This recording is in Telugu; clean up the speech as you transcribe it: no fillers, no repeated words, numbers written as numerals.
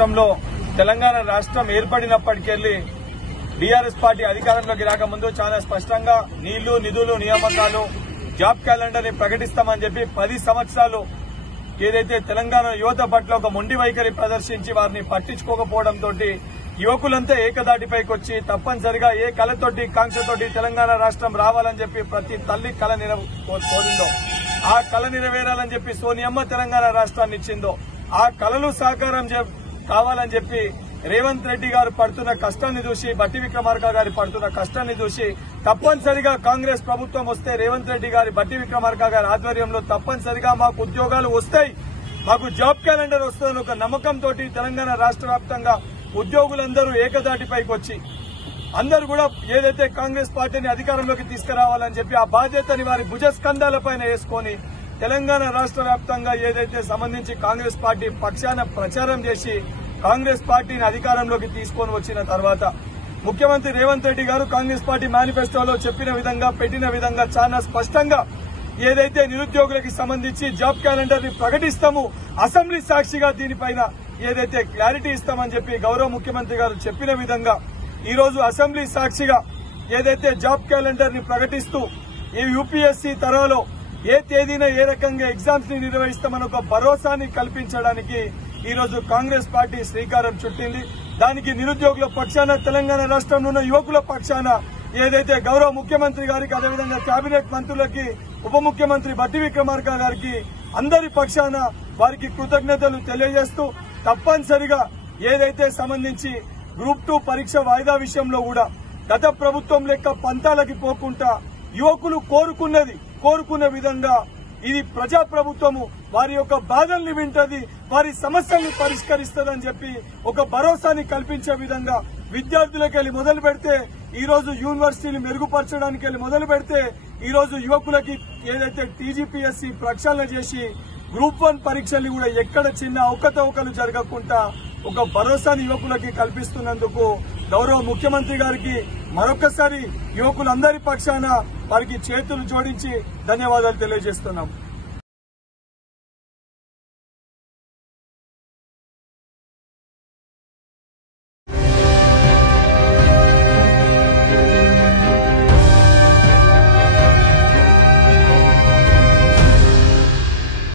రాష్ట్రంలో తెలంగాణ రాష్ట్రం ఏర్పడినప్పటికెళ్లి బీఆర్ఎస్ పార్టీ అధికారంలోకి రాకముందు చాలా స్పష్టంగా నీళ్లు నిధులు నియామకాలు జాబ్ క్యాలెండర్ ని ప్రకటిస్తామని చెప్పి 10 సంవత్సరాలు ఏదైతే తెలంగాణ యువత పట్ల ఒక మొండి వైఖరి ప్రదర్శించి వారిని పట్టించుకోకపోవడంతో యువకులంతా ఏకదాటిపైకి వచ్చి తప్పనిసరిగా ఏ కళతోటి కాంక్షతోటి తెలంగాణ రాష్ట్రం రావాలని చెప్పి ప్రతి తల్లి కళ కోరిందో ఆ కళ నెరవేరాలని చెప్పి సోనియమ్మ తెలంగాణ రాష్ట్రాన్ని ఇచ్చిందో ఆ కళలు సాకారం కావాలని చెప్పి రేవంత్ రెడ్డి గారు పడుతున్న కష్టాన్ని చూసి బట్టి విక్రమార్క గారి పడుతున్న కష్టాన్ని చూసి తప్పనిసరిగా కాంగ్రెస్ ప్రభుత్వం వస్తే రేవంత్ రెడ్డి గారి బట్టి విక్రమార్క గారి ఆధ్వర్యంలో తప్పనిసరిగా మాకు ఉద్యోగాలు వస్తాయి, మాకు జాబ్ క్యాలెండర్ వస్తుందని ఒక నమ్మకంతో తెలంగాణ రాష్ట్ర వ్యాప్తంగా ఉద్యోగులందరూ ఏకదాటిపైకి వచ్చి అందరూ కూడా ఏదైతే కాంగ్రెస్ పార్టీని అధికారంలోకి తీసుకురావాలని చెప్పి ఆ బాధ్యతని వారి భుజస్కంధాలపైన వేసుకుని తెలంగాణ రాష్ట్ర వ్యాప్తంగా ఏదైతే సంబంధించి కాంగ్రెస్ పార్టీ పక్షాన ప్రచారం చేసి కాంగ్రెస్ పార్టీని అధికారంలోకి తీసుకొని వచ్చిన తర్వాత ముఖ్యమంత్రి రేవంత్ రెడ్డి గారు కాంగ్రెస్ పార్టీ మేనిఫెస్టోలో చెప్పిన విధంగా పెట్టిన విధంగా చాలా స్పష్టంగా ఏదైతే నిరుద్యోగులకి సంబంధించి జాబ్ క్యాలెండర్ ని ప్రకటిస్తాము, అసెంబ్లీ సాక్షిగా దీనిపైన ఏదైతే క్లారిటీ ఇస్తామని చెప్పి గౌరవ ముఖ్యమంత్రి గారు చెప్పిన విధంగా ఈ రోజు అసెంబ్లీ సాక్షిగా ఏదైతే జాబ్ క్యాలెండర్ ని ప్రకటిస్తూ ఈ యూపీఎస్సీ తరహాలో ఏ తేదీన ఏ రకంగా ఎగ్జామ్స్ ని నిర్వహిస్తామని ఒక భరోసాని కల్పించడానికి ఈ రోజు కాంగ్రెస్ పార్టీ శ్రీకారం చుట్టింది. దానికి నిరుద్యోగుల పక్షాన తెలంగాణ రాష్ట్రంలో ఉన్న యువకుల పక్షాన ఏదైతే గౌరవ ముఖ్యమంత్రి గారికి అదేవిధంగా కేబినెట్ మంత్రులకి ఉప ముఖ్యమంత్రి బట్టి విక్రమార్క గారికి అందరి పక్షాన వారికి కృతజ్ఞతలు తెలియజేస్తూ తప్పనిసరిగా ఏదైతే సంబంధించి గ్రూప్ 2 పరీక్ష వాయిదా విషయంలో కూడా గత ప్రభుత్వం లెక్క పంతాలకి పోకుండా యువకులు కోరుకున్న విధంగా ఇది ప్రజాప్రభుత్వము వారి యొక్క బాధల్ని వింటది, వారి సమస్యల్ని పరిష్కరిస్తుందని చెప్పి ఒక భరోసాని కల్పించే విధంగా విద్యార్థులకు వెళ్లి మొదలు పెడితే ఈ రోజు యూనివర్సిటీని మెరుగుపరచడానికి వెళ్లి మొదలు పెడితే ఈ రోజు యువకులకి ఏదైతే టీజీపీఎస్సీ ప్రక్షాళన చేసి గ్రూప్ 1 పరీక్షలు కూడా ఎక్కడ చిన్న అవకతవకలు జరగకుండా ఒక భరోసాని యువకులకి కల్పిస్తున్నందుకు గౌరవ ముఖ్యమంత్రి గారికి మరొకసారి యువకులందరి పక్షాన వారికి చేతులు జోడించి ధన్యవాదాలు తెలియజేస్తున్నాం.